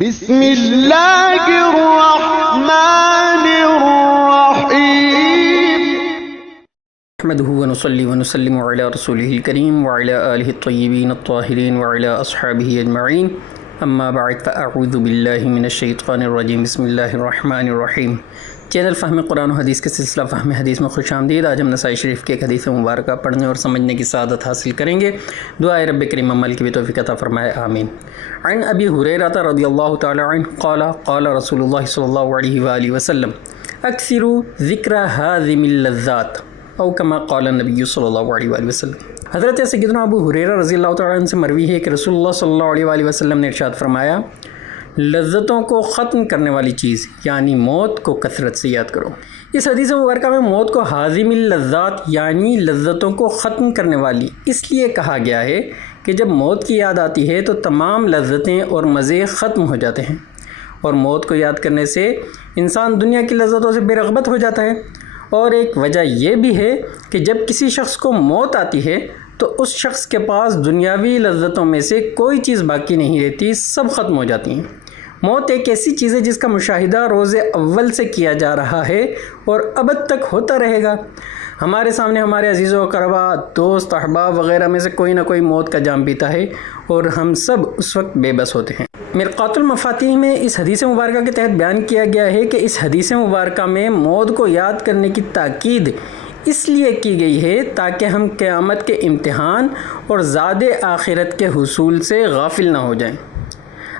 بسم اللہ الرحمن الرحیم نحمده ونصلي ونسلم على رسوله الكريم وعلى آله الطيبين الطاهرين وعلى أصحابه أجمعين اما بعد فأعوذ بالله من الشیطان الرجیم بسم اللہ الرحمن الرحیم۔ چینل فہم قرآن و حدیث کے سلسلہ فہم حدیث میں خوش آمدید۔ آج ہم نسائی شریف کے ایک حدیث مبارکہ پڑھنے اور سمجھنے کی سعادت حاصل کریں گے۔ دعائے رب کریم عمل کی بھی توفیق عطا فرمائے، آمین۔ عن ابی ہریرہ رضی اللہ تعالی عنہ قال قال رسول اللہ صلی اللہ علیہ وآلہ وسلم اکثروا ذکر ہاضم اللذات او کما قال النبی صلی اللہ علیہ وآلہ وسلم۔ حضرت سیدنا ابو ہریرہ رضی اللہ تعالی عنہ سے مروی ہے کہ رسول اللہ صلی اللہ علیہ وآلہ وسلم نے ارشاد فرمایا، لذتوں کو ختم کرنے والی چیز یعنی موت کو کثرت سے یاد کرو۔ اس حدیث مبارکہ میں موت کو حازم اللذات یعنی لذتوں کو ختم کرنے والی اس لیے کہا گیا ہے کہ جب موت کی یاد آتی ہے تو تمام لذتیں اور مزے ختم ہو جاتے ہیں، اور موت کو یاد کرنے سے انسان دنیا کی لذتوں سے بے رغبت ہو جاتا ہے۔ اور ایک وجہ یہ بھی ہے کہ جب کسی شخص کو موت آتی ہے تو اس شخص کے پاس دنیاوی لذتوں میں سے کوئی چیز باقی نہیں رہتی، سب ختم ہو جاتی ہیں۔ موت ایک ایسی چیز ہے جس کا مشاہدہ روز اول سے کیا جا رہا ہے اور ابد تک ہوتا رہے گا۔ ہمارے سامنے ہمارے عزیز و اقربا، دوست، احباب وغیرہ میں سے کوئی نہ کوئی موت کا جام پیتا ہے اور ہم سب اس وقت بے بس ہوتے ہیں۔ مرقات المفاتیح میں اس حدیث مبارکہ کے تحت بیان کیا گیا ہے کہ اس حدیث مبارکہ میں موت کو یاد کرنے کی تاکید اس لیے کی گئی ہے تاکہ ہم قیامت کے امتحان اور زاد آخرت کے حصول سے غافل نہ ہو جائیں۔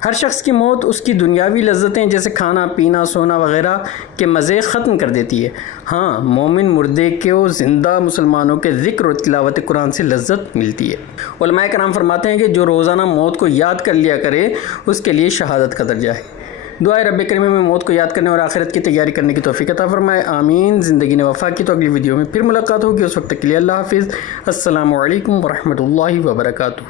ہر شخص کی موت اس کی دنیاوی لذتیں جیسے کھانا پینا سونا وغیرہ کے مزے ختم کر دیتی ہے۔ ہاں، مومن مردے کو زندہ مسلمانوں کے ذکر و تلاوت قرآن سے لذت ملتی ہے۔ علماء کرام فرماتے ہیں کہ جو روزانہ موت کو یاد کر لیا کرے اس کے لیے شہادت کا درجہ ہے۔ دعائے رب کریم میں موت کو یاد کرنے اور آخرت کی تیاری کرنے کی توفیق عطا فرمائے، آمین۔ زندگی نے وفا کی تو اگلی ویڈیو میں پھر ملاقات ہوگی، اس وقت کے لیے اللہ حافظ۔ السلام علیکم ورحمۃ اللہ وبرکاتہ۔